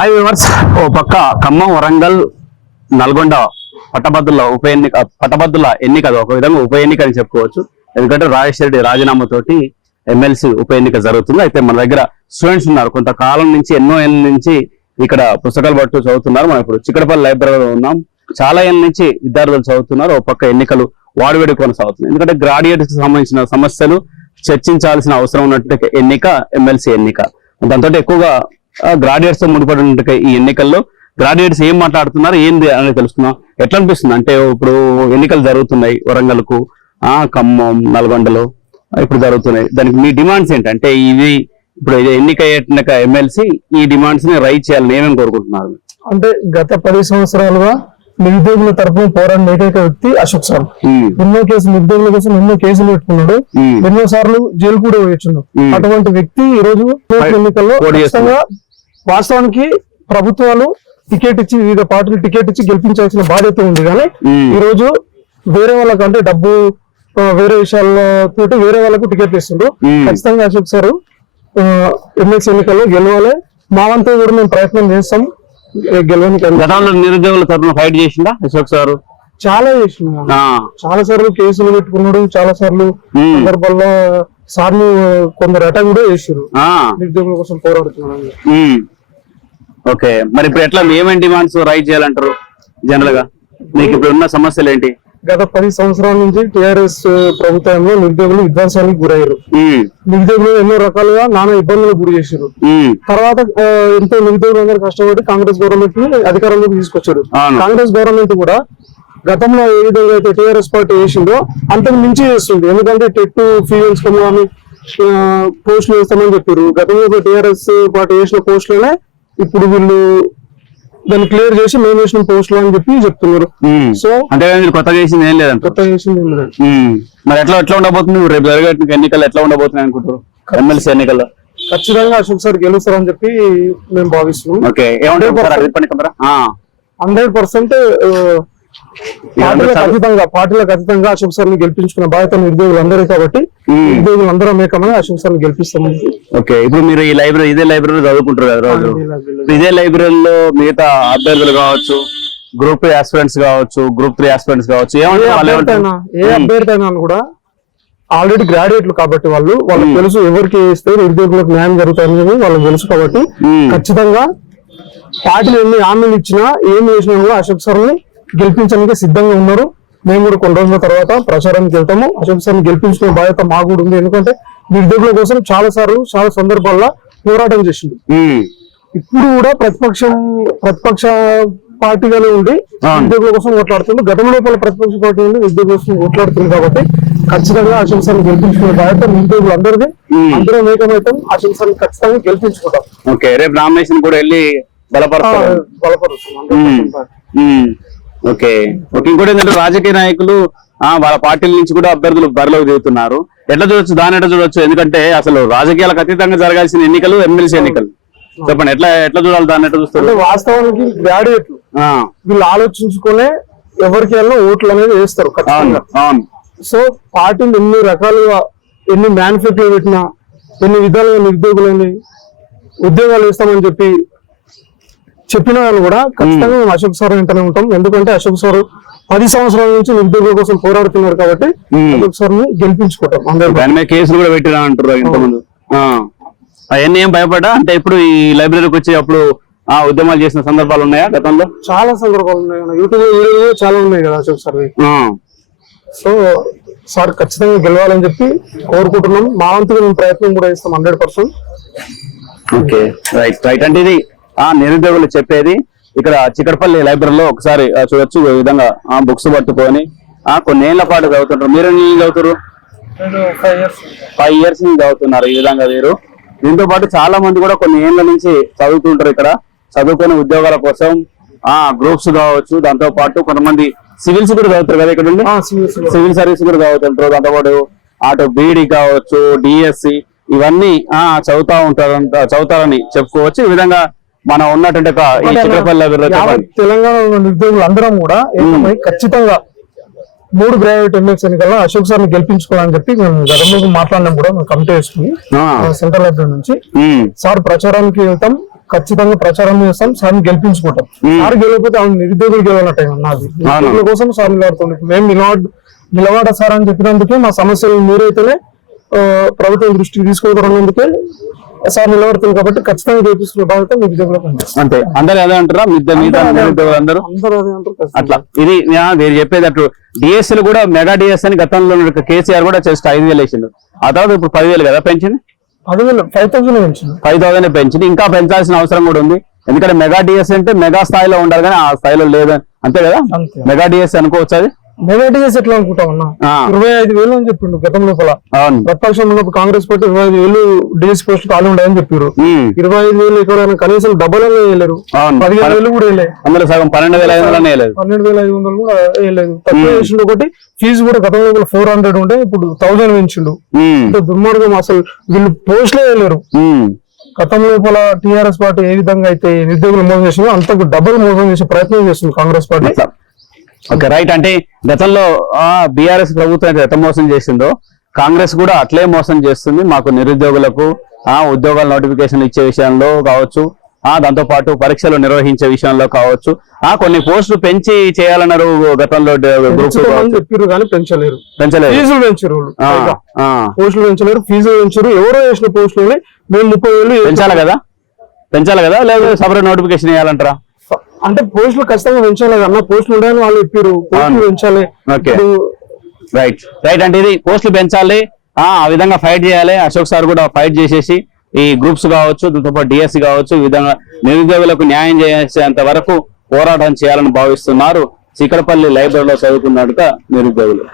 Hi viewers ఓ పక్క ఖమ్మం వరంగల్ నల్గొండ పట్టభద్రుల ఉప ఎన్నిక పట్టభద్రుల ఎన్నిక అది ఒక విధంగా ఉప ఎన్నిక అని చెప్పుకోవచ్చు. ఎందుకంటే రాజేశ్వర రెడ్డి రాజీనామాతోటి ఎమ్మెల్సీ ఉప ఎన్నిక జరుగుతుంది. అయితే మన దగ్గర స్టూడెంట్స్ ఉన్నారు. కొంతకాలం నుంచి ఎన్నో ఏళ్ళ నుంచి ఇక్కడ పుస్తకాలు పట్టు చదువుతున్నారు. మనం ఇప్పుడు చిక్కడపల్లి లైబ్రరీలో ఉన్నాం. చాలా ఏళ్ళ నుంచి విద్యార్థులు చదువుతున్నారు. ఒక పక్క ఎన్నికలు వాడివేడి కొనసాగుతుంది ఎందుకంటే గ్రాడ్యుయేట్స్కి సంబంధించిన సమస్యలు చర్చించాల్సిన అవసరం ఉన్నట్టు ఎన్నిక ఎమ్మెల్సీ ఎన్నిక. దాంతో ఎక్కువగా గ్రాడ్యుయేట్స్తో ముడిపడి ఈ ఎన్నికల్లో గ్రాడ్యుయేట్స్ ఏం మాట్లాడుతున్నారు ఏంది అనేది తెలుసుకుందాం. ఎట్లా అనిపిస్తుంది అంటే ఇప్పుడు ఎన్నికలు జరుగుతున్నాయి వరంగల్కు ఆ ఖమ్మం నల్గొండలో ఇప్పుడు జరుగుతున్నాయి. దానికి మీ డిమాండ్స్ ఏంటంటే ఇవి ఇప్పుడు ఎన్నిక ఎమ్మెల్సీ ఈ డిమాండ్స్ని రైట్ చేయాలని ఏమేమి కోరుకుంటున్నారు? అంటే గత పది సంవత్సరాలుగా నిరుద్యోగుల తరపున పోరాడిన ఏకైక వ్యక్తి అశోక్ సార్ ఎన్నో కేసులు నిరుద్యోగుల కోసం ఎన్నో కేసులు పెట్టుకున్నాడు. ఎన్నో సార్లు జైలు కూడా వేయొచ్చున్నాడు ఉమ్. అటువంటి వ్యక్తి ఈ రోజు ఎన్నికల్లో ఖచ్చితంగా వాస్తవానికి ప్రభుత్వాలు టికెట్ ఇచ్చి వివిధ పార్టీలు టికెట్ ఇచ్చి గెలిపించాల్సిన బాధ్యత ఉంది. కానీ ఈ రోజు వేరే వాళ్ళకి అంటే డబ్బు వేరే విషయాల్లో తోటి వేరే వాళ్ళకు టికెట్ ఇస్తుండ్రు. ఖచ్చితంగా అశోక్ సార్ ఎమ్మెల్సీ ఎన్నికల్లో గెలవాలి. మా వంతు కూడా మేము ప్రయత్నం చేస్తాం. గెలవడానికి గతంలో నిరుద్యోగుల తరఫున ఫైట్ చేసిందా అశోక్ సార్? చాలా చేసినాం చాలా సార్లు కేసులు పెట్టుకున్నాడు చాలా సార్లు సందర్భాల్లో సార్లు కొందరు అటాక్ కూడా చేసారు ఆ, నిరుద్యోగుల కోసం పోరాడుతున్నారు. ఓకే. మరి ఇప్పుడు ఎట్లా ఏమేమి డిమాండ్స్ రైట్ చేయాలంటారు జనరల్గా మీకు ఇప్పుడు ఉన్న సమస్యలు ఏంటి గత పది సంవత్సరాల నుంచి టిఆర్ఎస్ ప్రభుత్వంలో నిరుద్యోగులు విధ్వంసానికి గురయ్యారు. నిరుద్యోగులు ఎన్నో రకాలుగా నానా ఇబ్బందులకు గురి చేశారు తర్వాత ఎంతో నిరుద్యోగులు అందరూ కష్టపడి కాంగ్రెస్ గవర్నమెంట్ని అధికారంలోకి తీసుకొచ్చారు. కాంగ్రెస్ గవర్నమెంట్ కూడా గతంలో ఏ విధంగా అయితే టిఆర్ఎస్ పార్టీ చేసిందో అంతకు మించి చేస్తుంది ఎందుకంటే టెట్ ఫీజులు కానీ పోస్టులు వేస్తామని చెప్పారు. గతంలో టిఆర్ఎస్ పార్టీ వేసిన పోస్టులనే ఇప్పుడు వీళ్ళు దాన్ని క్లియర్ చేసి మేము వేసిన పోస్టులు అని చెప్పి చెప్తున్నారు. సో మీరు కొత్తగా చేసింది ఏం లేదంట కొత్త చేసింది ఏం లేదు. మరి ఎట్లా ఎట్లా ఉండబోతుంది? రేపు జరిగే ఎన్నికలు ఎట్లా ఉండబోతున్నాయి అనుకుంటారు? ఎమ్మెల్సీ ఎన్నికల్లో. ఖచ్చితంగా అశోక్ సార్ గెలుస్తారని చెప్పి మేము భావిస్తున్నాం. ఓకే. హండ్రెడ్ పర్సెంట్ పార్టీలకు అతీతంగా అశోక్ సార్ని గెలిపించుకున్న బాధ్యత నిరుద్యోగులు అందరూ కాబట్టి అందరూ మేకమని అశోక్ సార్ని గెలిపిస్తామని. ఓకే ఇప్పుడు మీరు ఈ లైబ్రరీ ఇదే లైబ్రరీలో చదువుకుంటారు కదా రోజు. ఇదే లైబ్రరీలో. మిగతా అభ్యర్థులు కావచ్చు గ్రూప్ టూ ఆస్పిరెంట్స్ కావచ్చు గ్రూప్ త్రీ ఆస్పిరెంట్స్ కావచ్చు ఏమంటారు అయినా ఏ అభ్యర్థి అయినా కూడా ఆల్రెడీ గ్రాడ్యుయేట్లు కాబట్టి వాళ్ళు వాళ్ళకి తెలుసు ఎవరికి ఇస్తే నిరుద్యోగులకు న్యాయం జరుగుతుందని వాళ్ళకి తెలుసు కాబట్టి. ఖచ్చితంగా పార్టీలు ఎన్ని హామీలు ఇచ్చినా ఏం చేసినా కూడా అశోక్ సార్ని గెలిపించడానికి సిద్ధంగా ఉన్నారు. మేము కూడా కొన్ని రోజుల తర్వాత ప్రచారానికి వెళ్తాము. అశోక్ సార్ని గెలిపించుకునే బాధ్యత మాకు కూడా ఉంది. ఎందుకంటే నిరుద్యోగుల కోసం చాలా సార్లు చాలా సందర్భాల్లో పోరాటం చేసింది. ఇప్పుడు కూడా ప్రతిపక్షం ప్రతిపక్ష పార్టీగానే ఉండి నిరుద్యోగుల కోసం కొట్లాడుతుంది గతం లోపల ప్రతిపక్ష పార్టీ ఉండి నిరుద్యోగుల కోసం కొట్లాడుతుంది కాబట్టి ఖచ్చితంగా అశోక్ సార్ గెలిపించుకునే బాధ్యత నిరుద్యోగులు అందరిది. అందరం ఏకమైతం అశోక్ సార్ ఖచ్చితంగా గెలిపించుకుంటాం. ఓకే. రేపు నామినేషన్ కూడా వెళ్ళి బలపరుస్తారు? బలపరుస్తాం. ఓకే. ఓకే ఇంకోటి ఏంటంటే రాజకీయ నాయకులు ఆ వాళ్ళ పార్టీల నుంచి కూడా అభ్యర్థులు బరిలోకి దిగుతున్నారు. ఎట్లా చూడొచ్చు? దాని ఎట్లా చూడొచ్చు? ఎందుకంటే అసలు రాజకీయాలకు అతీతంగా జరగాల్సిన ఎన్నికలు ఎమ్మెల్సీ ఎన్నికలు. చెప్పండి ఎట్లా ఎట్లా చూడాలి దాన్ని ఎట్లా చూస్తారు? వాస్తవానికి గ్రాడ్యుయేట్లు వీళ్ళు ఆలోచించుకునే ఎవరికి వెళ్ళినా ఓట్లు అనేది వేస్తారు అవును సో పార్టీలు ఎన్ని రకాలుగా ఎన్ని మేనిఫెస్టోలు పెట్టినా ఎన్ని విధాలుగా నిరుద్యోగులని ఉద్యోగాలు ఇస్తామని చెప్పి చెప్పిన వాళ్ళు కూడా ఖచ్చితంగా మేము. అశోక్ సార్ వెంటనే ఉంటాం. ఎందుకంటే అశోక్ సార్ పది సంవత్సరాల నుంచి నిరుద్యోగుల కోసం పోరాడుతున్నారు కాబట్టి. అశోక్ సార్ని గెలిపించుకుంటాం అందరూ. కేసులు కూడా పెట్టినా అంటారు ఇంతకుముందు. అవన్నీ ఏం భయపడ్డా? అంటే ఇప్పుడు ఈ లైబ్రరీకి వచ్చి అప్పుడు ఆ ఉద్యమాలు చేసిన సందర్భాలు ఉన్నాయా గతంలో? చాలా సందర్భాలు ఉన్నాయి. యూట్యూబ్లో వీడియోలు చాలా ఉన్నాయి కదా అశోక్ సార్. సో సార్ ఖచ్చితంగా గెలవాలని చెప్పి కోరుకుంటున్నాం. మా వంతుగా మేము ప్రయత్నం కూడా చేస్తాం hundred percent. Okay. Right right. అంటే ఇది ఆ నిరుద్యోగులు చెప్పేది ఇక్కడ చిక్కడపల్లి లైబ్రరీలో ఒకసారి చూడొచ్చు ఈ విధంగా ఆ బుక్స్ పట్టుకొని ఆ కొన్ని ఏళ్ళ పాటు చదువుతుంటారు. మీరు ఎన్ని ఏళ్ళు చదువుతారు ఫైవ్ ఇయర్స్ నుంచి చదువుతున్నారు ఈ విధంగా వీరు దీంతో పాటు చాలా మంది కూడా కొన్ని ఏళ్ళ నుంచి చదువుతుంటారు ఇక్కడ. చదువుకునే ఉద్యోగాల కోసం ఆ గ్రూప్స్ కావచ్చు దాంతో పాటు కొంతమంది సివిల్స్ కూడా చదువుతారు కదా ఇక్కడ సివిల్ సర్వీస్ కూడా చదువుతుంటారు. దాంతో పాటు ఆటో బీడీ కావచ్చు డిఎస్సి ఇవన్నీ ఆ చదువుతా ఉంటారు చదువుతారని చెప్పుకోవచ్చు. ఈ విధంగా మనం ఉన్నటువంటి ఈ తెలంగాణ నిరుద్యోగులు అందరం కూడా ఖచ్చితంగా మూడు గ్రాడ్యుయేట్ ఎమ్మెల్సీ ఎన్నికల్లో అశోక్ సార్ గెలిపించుకోవాలని చెప్పి మేము గతంలో మాట్లాడినాం కూడా మేము కమిటీ వేసుకుని సెంట్రల్ లైబ్రరీ నుంచి. సార్ ప్రచారానికి వెళ్తాం ఖచ్చితంగా ప్రచారం చేస్తాం సార్ని గెలిపించుకుంటాం. సార్ గెలవకపోతే అవును నిరుద్యోగులు గెలవనట్టు నాది. నిరుద్యోగుల కోసం సార్ నిలబడుతుంది మేము నిలబడ నిలబడ సార్ అని చెప్పినందుకే మా సమస్యలు మీరైతేనే ప్రభుత్వం దృష్టికి తీసుకుంటున్నందుకే సార్ నిలబడుతుంది కాబట్టి ఖచ్చితంగా గెలిపిస్తున్న బాధ్యత నిరుద్యోగులకు ఉంది అంతే. అందరు అదే అంటారా? మిగతా నిరుద్యోగులు అందరూ. అట్లా. ఇది మీరు చెప్పేది అటు డిఎస్సీలు కూడా మెగా డిఎస్ అని గతంలో కేసీఆర్ కూడా జస్ట్ ఐదు వేలు వేసిండు. ఆ తర్వాత ఇప్పుడు పదివేలు కదా పెంచింది? పదివేలు ఫైవ్ థౌసండ్ పెంచింది ఫైవ్ థౌసండ్ పెంచింది. ఇంకా పెంచాల్సిన అవసరం కూడా ఉంది. ఎందుకంటే మెగా డిఎస్ అంటే మెగా స్థాయిలో ఉండాలి కానీ ఆ స్థాయిలో లేదు. అంతే కదా? మెగా డిఎస్ అనుకోవచ్చు అది? నెగటివ్స్ ఎట్లా అనుకుంటాం అన్న ఆ, ఇరవై ఐదు వేలు అని చెప్పిండు గతం లోపల ప్రతిపక్షం ఉన్నప్పుడు కాంగ్రెస్ పార్టీ ఇరవై ఐదు వేలు డిఎస్ పోస్ట్ ఖాళీ ఉన్నాయని చెప్పారు ఇరవై ఐదు వేలు ఎక్కడైనా కనీసం డబల్ అనే వేయలేరు. పదిహేను వేలు కూడా వేయలేదు సగం పన్నెండు వేల ఐదు వందలు పన్నెండు వేల ఐదు వందలు కూడా వేయలేదు. తక్కువ చేసిండు ఒకటి ఫీజు కూడా గతం లోపల ఫోర్ హండ్రెడ్ ఉంటే ఇప్పుడు థౌసండ్ పెంచిండు. దుర్మార్గం అసలు. వీళ్ళు పోస్టులే వేయలేరు. గతం లోపల టిఆర్ఎస్ పార్టీ ఏ విధంగా అయితే నిరుద్యోగులు మోసం చేసిందో అంతకు డబుల్ మోసం చేసే ప్రయత్నం చేస్తుంది కాంగ్రెస్ పార్టీ. Okay right. అంటే గతంలో బీఆర్ఎస్ ప్రభుత్వం అయితే ఎంత మోసం చేసిందో కాంగ్రెస్ కూడా అట్లే మోసం చేస్తుంది. మాకు నిరుద్యోగులకు ఆ ఉద్యోగాల నోటిఫికేషన్ ఇచ్చే విషయంలో కావచ్చు ఆ దాంతో పాటు పరీక్షలు నిర్వహించే విషయంలో కావచ్చు ఆ కొన్ని పోస్టులు పెంచి చేయాలన్నారు గతంలో చెప్పారు కానీ పెంచలేరు. ఫీజులు పెంచారు. పోస్టులు పెంచలేరు ఫీజులు పెంచారు ఎవరో వేసిన పోస్టులని మేము ముప్పై వేలు. పెంచాలి కదా? పెంచాలి కదా? లేదా సపరేట్ నోటిఫికేషన్ ఇవ్వాలంటారా? అంటే పోస్టులు ఖచ్చితంగా పెంచాలి కన్నా పోస్టులు ఉండాలని వాళ్ళు చెప్పారు పోస్టులు పెంచాలి. రైట్ రైట్ అంటే ఇది పోస్టులు పెంచాలి. ఆ ఆ విధంగా ఫైట్ చేయాలి. అశోక్ సార్ కూడా ఫైట్ చేసేసి ఈ గ్రూప్స్ కావచ్చు దాంతో పాటు డిఎస్సి కావచ్చు ఈ విధంగా నిరుద్యోగులకు న్యాయం చేసేంత వరకు పోరాటం చేయాలని భావిస్తున్నారు. చికడపల్లి లైబ్రరీలో చదువుకున్నట్టుగా నిరుద్యోగులు.